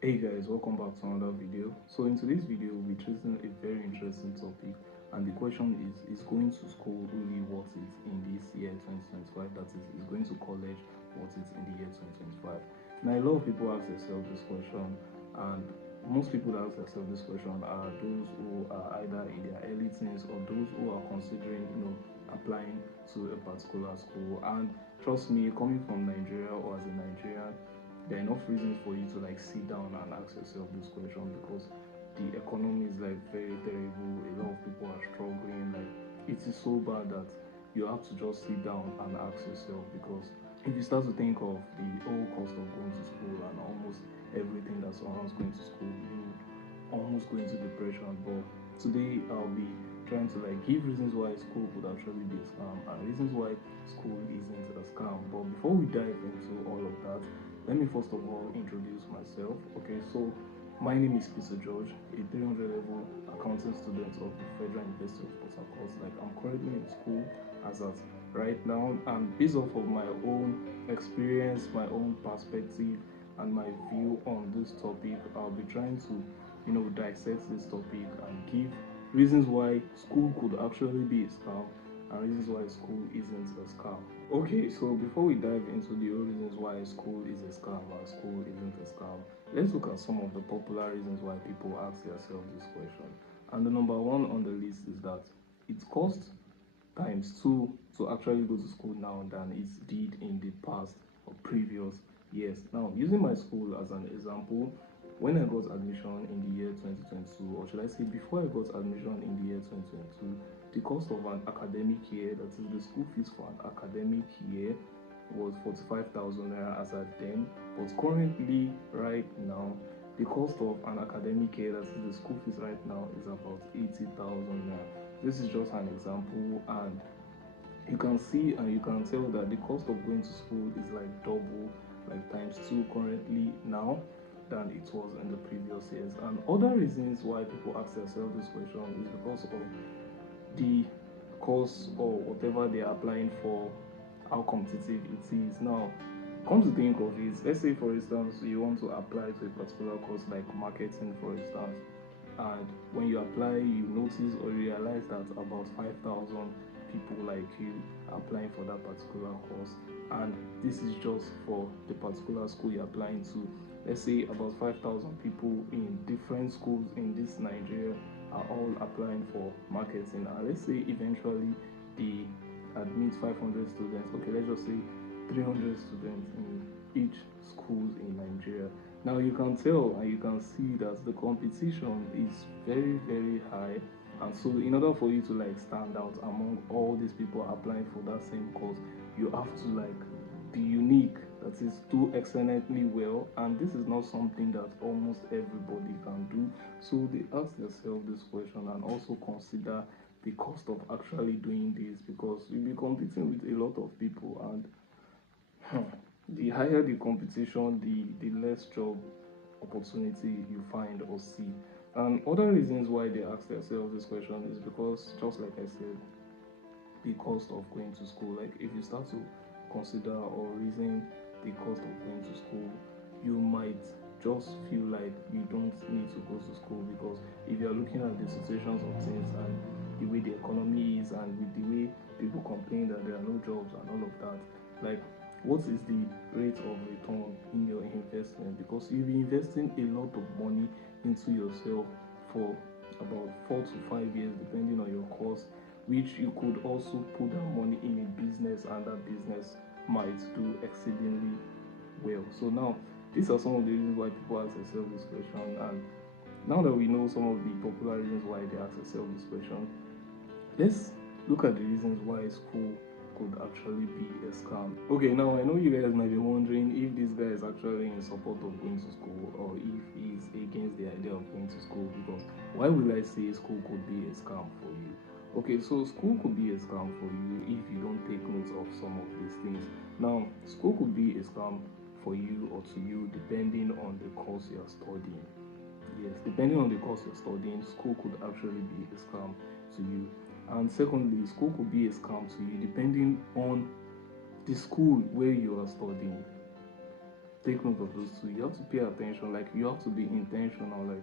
Hey guys, welcome back to another video. So in today's video, we'll be choosing a very interesting topic, and the question is going to school really worth it in this year 2025? That is going to college worth it in the year 2025? Now a lot of people ask themselves this question, and most people that ask themselves this question are those who are either in their early teens or those who are considering, applying to a particular school. And trust me, coming from Nigeria or as a Nigerian, there are enough reasons for you to like sit down and ask yourself this question, because the economy is like very terrible. A lot of people are struggling. Like, it is so bad that you have to just sit down and ask yourself, because if you start to think of the whole cost of going to school and almost everything that surrounds going to school, you almost go into depression. But today I'll be trying to like give reasons why school could actually be a scam and reasons why school isn't a scam. But before we dive into all of that, let me first of all introduce myself. Okay, so my name is Peter George, a 300 level accounting student of the Federal University of Port Harcourt. Like, I'm currently in school as at right now, and based off of my own experience, my own perspective, and my view on this topic, I'll be trying to, dissect this topic and give reasons why school could actually be a scam and reasons why school isn't a scam. Okay, so before we dive into the reasons why school is a scam and school isn't a scam, let's look at some of the popular reasons why people ask themselves this question. And the number one on the list is that it costs times two to actually go to school now than it did in the past or previous years. Now, using my school as an example, when I got admission in the year 2022, or should I say before I got admission in the year 2022, the cost of an academic year, that is the school fees for an academic year, was 45,000 naira as at then. But currently, right now, the cost of an academic year, that is the school fees right now, is about 80,000 naira. This is just an example, and you can see and you can tell that the cost of going to school is like double, like times two currently now than it was in the previous years. And other reasons why people ask themselves this question is because of the course or whatever they are applying for, how competitive it is. Now, come to think of it, let's say for instance you want to apply to a particular course like marketing, for instance, and when you apply, you notice or realize that about 5,000 people like you are applying for that particular course, and this is just for the particular school you're applying to. Let's say about 5,000 people in different schools in this Nigeria are all applying for marketing, and let's say eventually they admit 500 students. Okay, let's just say 300 students in each schools in Nigeria. Now you can tell and you can see that the competition is very, very high. And so in order for you to like stand out among all these people applying for that same course, you have to like be unique, that is, do excellently well. And this is not something that almost everybody can do. So they ask themselves this question and also consider the cost of actually doing this, because you'll be competing with a lot of people, and the higher the competition, the less job opportunity you find or see. And other reasons why they ask themselves this question is because, just like I said, the cost of going to school. Like, if you start to consider or reason the cost of going to school, you might just feel like you don't need to go to school, because if you're looking at the situations of things and the way the economy is and with the way people complain that there are no jobs and all of that, like, what is the rate of return in your investment? Because you'll be investing a lot of money into yourself for about 4 to 5 years depending on your course, which you could also put that money in a business and that business might do exceedingly well. So now these are some of the reasons why people ask themselves this question, and now that we know some of the popular reasons why they ask themselves this question, let's look at the reasons why school could actually be a scam. Okay, now I know you guys might be wondering if this guy is actually in support of going to school or if he's against the idea of going to school, because why will I say school could be a scam for you? Okay, so school could be a scam for you if you don't take note of some of these things. Now, school could be a scam for you or to you depending on the course you're studying. Yes, depending on the course you're studying, school could actually be a scam to you. And secondly, school could be a scam to you depending on the school where you are studying. take note of those two. You have to pay attention, like you have to be intentional. Like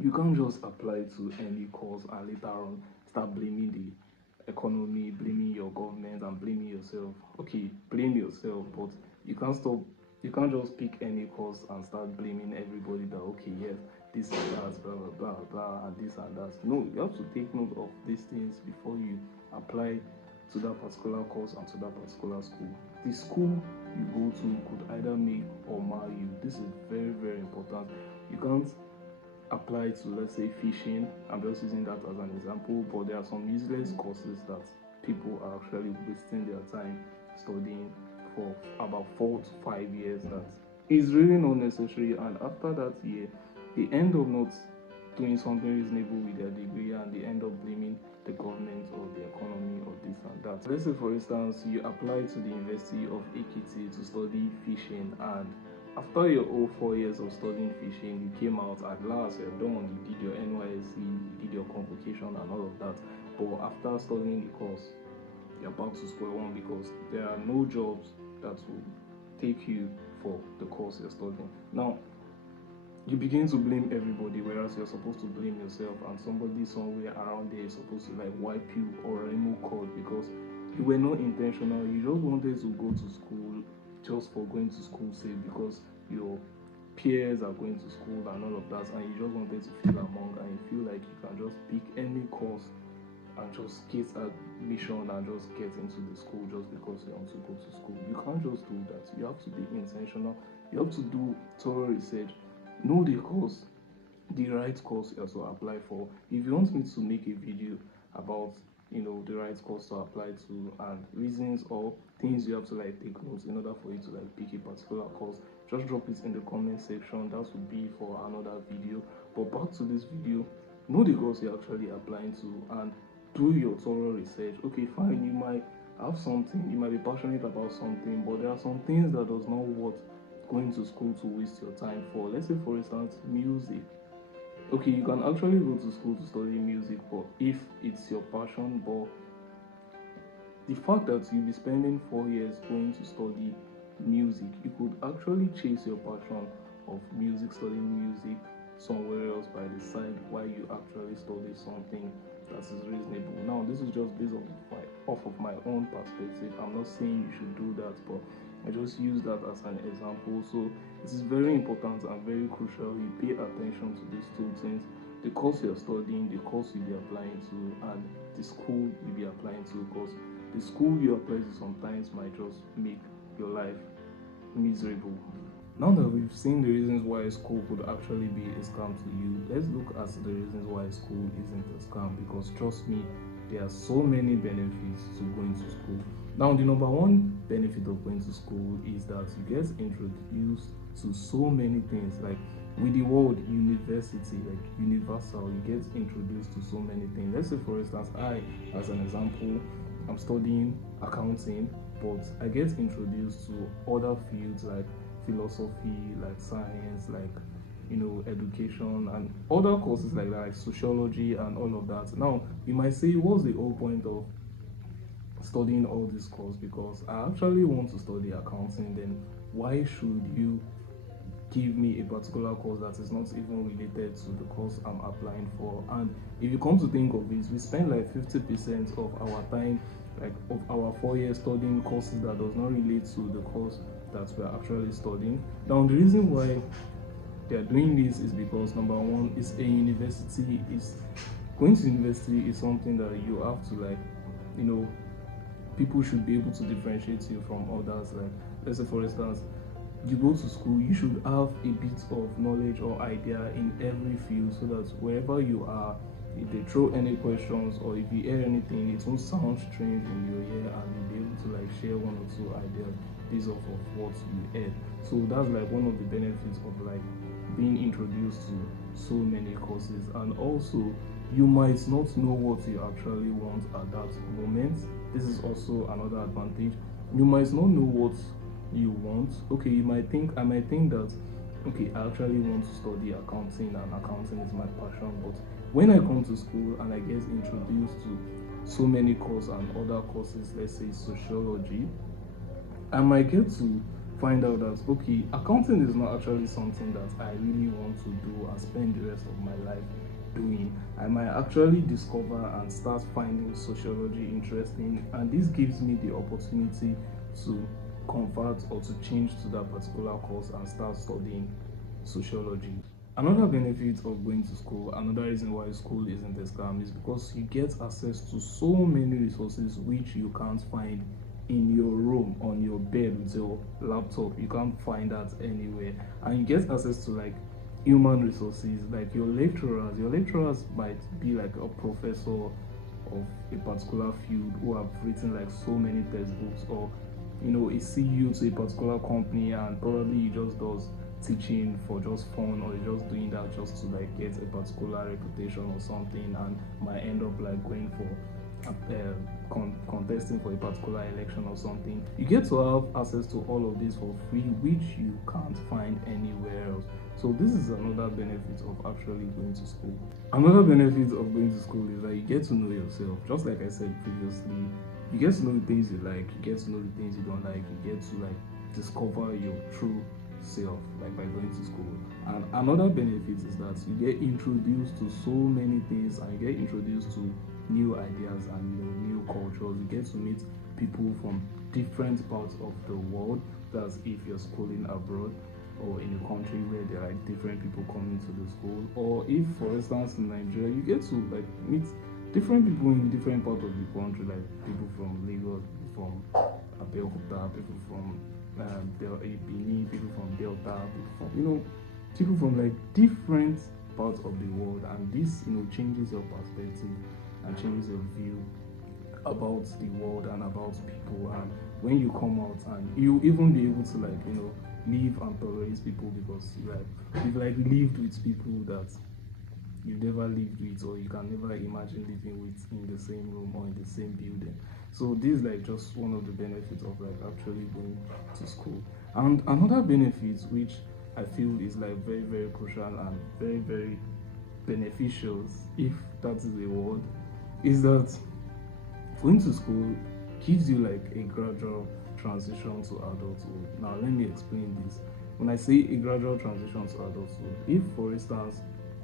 you can't just apply to any course and later on start blaming the economy, blaming your government, and blaming yourself. Okay, blame yourself, but you can't stop. You can't just pick any course and start blaming everybody that okay, yes, this and that, blah blah blah blah, and this and that. No, you have to take note of these things before you apply to that particular course and to that particular school. The school you go to could either make or mar you. This is very, very important. You can't apply to, let's say, fishing. I'm just using that as an example, but there are some useless courses that people are actually wasting their time studying for about 4 to 5 years that is really not necessary, and after that year they end up not doing something reasonable with their degree and they end up blaming the government or the economy or this and that. Let's say for instance you apply to the University of Ekiti to study fishing, and after your whole 4 years of studying fishing, you came out at last, you're done, you did your NYSC, you did your convocation and all of that. But after studying the course, you're back to square one because there are no jobs that will take you for the course you're studying. Now, you begin to blame everybody, whereas you're supposed to blame yourself, and somebody somewhere around there is supposed to like wipe you or remove code because you were not intentional. You just wanted to go to school just for going to school, say because your peers are going to school and all of that, and you just wanted to feel among, and you feel like you can just pick any course and just get admission and just get into the school just because you want to go to school. You can't just do that. You have to be intentional. You have to do thorough research. Know the course, the right course you also apply for. If you want me to make a video about the right course to apply to and reasons or things you have to like take notes in order for you to like pick a particular course, just drop it in the comment section. That would be for another video. But back to this video, know the course you're actually applying to and do your thorough research. Okay, fine, you might have something, you might be passionate about something, but there are some things that does not worth going to school to waste your time for. Let's say for instance music. Okay, you can actually go to school to study music, but if it's your passion, but the fact that you'll be spending 4 years going to study music, you could actually chase your passion of music, studying music somewhere else by the side while you actually study something that is reasonable. Now, this is just based off of my own perspective. I'm not saying you should do that, but I just use that as an example. So it is very important and very crucial you pay attention to these two things: the course you're studying, the course you'll be applying to, and the school you'll be applying to, because the school you apply to sometimes might just make your life miserable. Now that we've seen the reasons why school could actually be a scam to you, let's look at the reasons why school isn't a scam, because trust me, there are so many benefits to going to school. Now, the number one benefit of going to school is that you get introduced to so many things. Like with the word university, like universal, you get introduced to so many things. Let's say for instance, as an example, I'm studying accounting, but I get introduced to other fields like philosophy, like science, like education, and other courses like that, like sociology and all of that. Now, you might say, what's the whole point of studying all this course? Because I actually want to study accounting, then why should you give me a particular course that is not even related to the course I'm applying for? And if you come to think of it, we spend like 50% of our time, like of our 4 years, studying courses that does not relate to the course that we're actually studying. Now, the reason why they're doing this is because number one, is a university. Is going to university is something that you have to like, people should be able to differentiate you from others. Like, let's say for instance, you go to school, you should have a bit of knowledge or idea in every field, so that wherever you are, if they throw any questions or if you hear anything, it won't sound strange in your ear, and you'll be able to like share one or two ideas based off of what you heard. So that's like one of the benefits of like being introduced to so many courses. And also, you might not know what you actually want at that moment. This is also another advantage. You might not know what you want. Okay, I might think that, okay, I actually want to study accounting and accounting is my passion, but when I come to school and I get introduced to so many courses and other courses, let's say sociology, I might get to find out that okay, accounting is not actually something that I really want to do and spend the rest of my life doing. I might actually discover and start finding sociology interesting, and this gives me the opportunity to convert or to change to that particular course and start studying sociology. Another benefit of going to school, another reason why school isn't a scam, is because you get access to so many resources which you can't find in your room on your bed with your laptop. You can't find that anywhere, and you get access to like human resources, like your lecturers. Your lecturers might be like a professor of a particular field who have written like so many textbooks, or a CEO to a particular company, and probably he just does teaching for just fun, or you're just doing that just to like get a particular reputation or something, and might end up like going for contesting for a particular election or something. You get to have access to all of this for free, which you can't find anywhere else. So this is another benefit of actually going to school. Another benefit of going to school is that you get to know yourself. Just like I said previously, you get to know the things you like, you get to know the things you don't like, you get to like discover your true self, like by going to school. And another benefit is that you get introduced to so many things, and you get introduced to new ideas and new cultures. You get to meet people from different parts of the world. That's if you're schooling abroad or in a country where there are like different people coming to the school, or if for instance in Nigeria, you get to like meet different people in different parts of the country, like people from Lagos, from Abeokuta, people from Benin, people from Delta, people from like different parts of the world, and this changes your perspective and changes your view about the world and about people. And when you come out, and you even be able to like live and tolerate people, because you've lived with people that you've never lived with, or you can never imagine living with in the same room or in the same building. So this is like just one of the benefits of like actually going to school. And another benefit which I feel is like very, very crucial and very, very beneficial, if that is a word, is that going to school gives you like a gradual transition to adulthood. Now let me explain this. When I say a gradual transition to adulthood, if for instance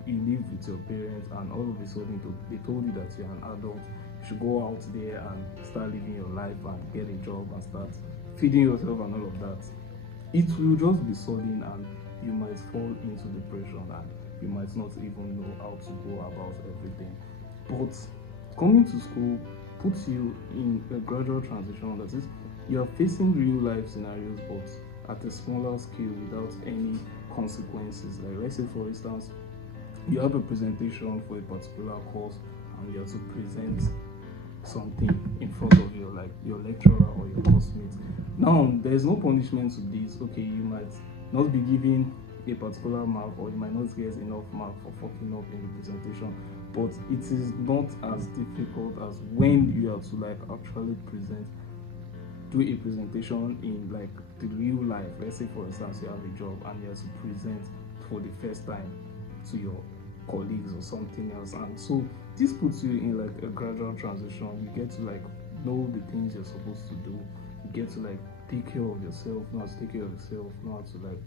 you live with your parents and all of a sudden they told you that you're an adult, you should go out there and start living your life and get a job and start feeding yourself and all of that, it will just be sudden, and you might fall into depression, and you might not even know how to go about everything. But coming to school puts you in a gradual transition. That is, you are facing real life scenarios, but at a smaller scale without any consequences. Like let's say for instance, you have a presentation for a particular course, and you have to present something in front of your lecturer or your classmates. Now there's no punishment to this. Okay, you might not be given a particular mark, or you might not get enough mark for fucking up in the presentation, but it is not as difficult as when you have to like actually do a presentation in like the real life. Let's say for instance you have a job and you have to present for the first time to your colleagues or something else, and so this puts you in like a gradual transition. You get to like know the things you're supposed to do. You get to like take care of yourself, know how to take care of yourself, know how to like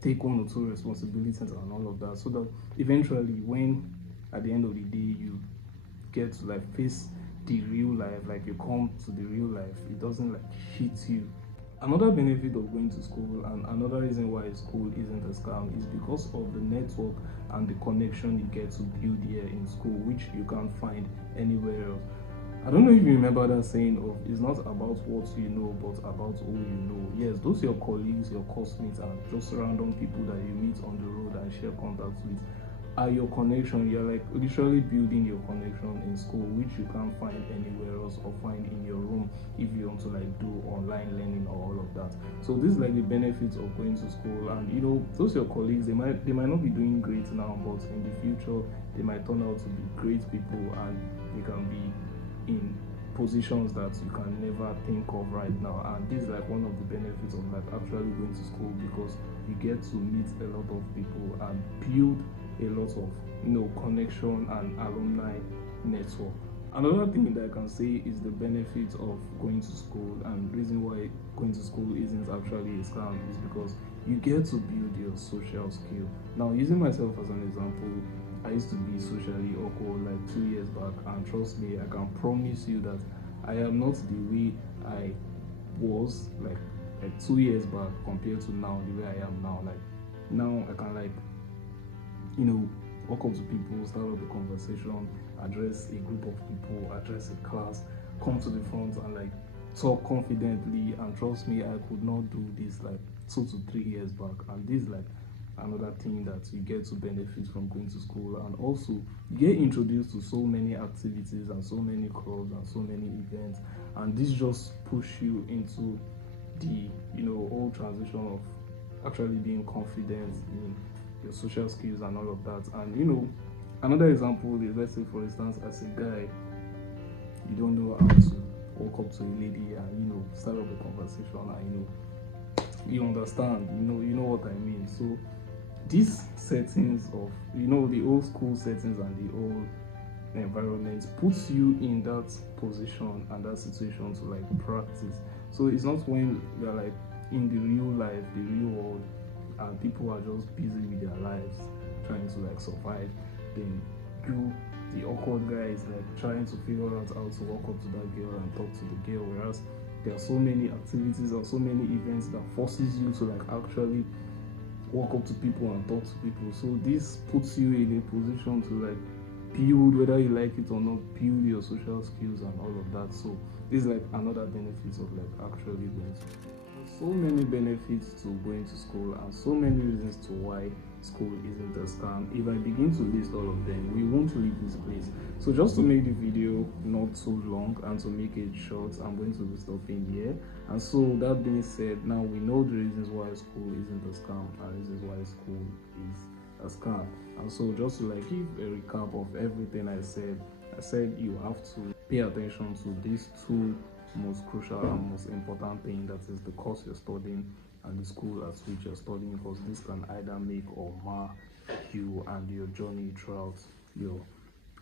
take one or two responsibilities and all of that, so that eventually when at the end of the day you get to like face the real life, like you come to the real life, it doesn't like hit you. Another benefit of going to school, and another reason why school isn't a scam, is because of the network and the connection you get to build here in school, which you can't find anywhere else. I don't know if you remember that saying of, it's not about what you know, but about who you know. Yes, those your colleagues, your classmates, and just random people that you meet on the road and share contacts with are your connection. You're like literally building your connection in school, which you can't find anywhere else or find in your room if you want to like do online learning or all of that. So this is like the benefits of going to school. And those your colleagues, they might not be doing great now, but in the future they might turn out to be great people, and they can be in positions that you can never think of right now. And this is like one of the benefits of like actually going to school, because you get to meet a lot of people and build a lot of connection and alumni network Another thing that I can say is the benefit of going to school, and the reason why going to school isn't actually a scam is because you get to build your social skill. Now, using myself as an example, I used to be socially awkward like 2 years back, and trust me, I can promise you that I am not the way I was like 2 years back compared to now, the way I am now. Like now, I can walk up to people, start up a conversation, address a group of people, address a class, come to the front and like talk confidently. And trust me, I could not do this like 2 to 3 years back. And this is like another thing that you get to benefit from going to school. And also you get introduced to so many activities and so many clubs and so many events, and this just push you into the whole transition of actually being confident in your social skills and all of that. And another example is, let's say for instance, as a guy, you don't know how to walk up to a lady and start up a conversation, and you understand, you know what I mean. So these settings of the old school settings and the old environment puts you in that position and that situation to like practice. So it's not when you're like in the real life, the real world, and people are just busy with their lives trying to like survive, then you, the awkward guy, is like trying to figure out how to walk up to that girl and talk to the girl, whereas there are so many activities or so many events that forces you to like actually walk up to people and talk to people. So this puts you in a position to like build, whether you like it or not, build your social skills and all of that. So this is like another benefit of like actually going to school. So many benefits to going to school and so many reasons to why school isn't a scam. If I begin to list all of them, we won't leave this place. So just to make the video not too long and to make it short, I'm going to be stopping here. And so that being said, now we know the reasons why school isn't a scam and reasons why school is a scam. And so just to like give a recap of everything I said you have to pay attention to these two most crucial and most important thing, that is the course you're studying and the school at which you're studying, because this can either make or mar you and your journey throughout your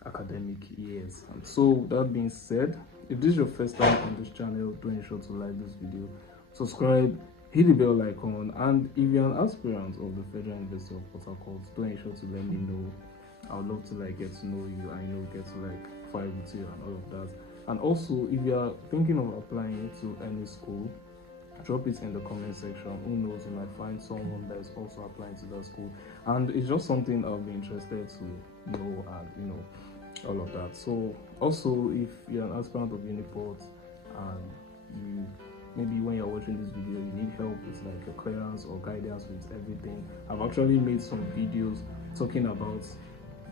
academic years. And so that being said, if this is your first time on this channel, do ensure to like this video, subscribe, hit the bell icon, and if you're an aspirant of the Federal University of Port Harcourt, do ensure to let me know. I would love to like get to know you and get to like fight with you and all of that. And also, if you are thinking of applying to any school, drop it in the comment section. Who knows, you might find someone that is also applying to that school, and it's just something I'll be interested to know, and all of that. So also, if you're an aspirant of Uniport and you maybe when you're watching this video you need help with like your clearance or guidance with everything, I've actually made some videos talking about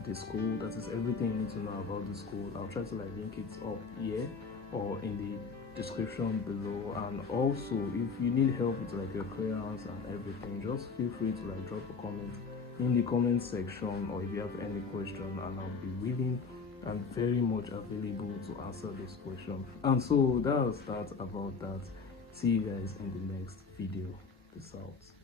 the school, that is everything you need to know about the school. I'll try to like link it up here or in the description below. And also, if you need help with like your clearance and everything, just feel free to like drop a comment in the comment section, or if you have any question, and I'll be willing and very much available to answer those questions. And so that's that about that. See you guys in the next video. Peace out.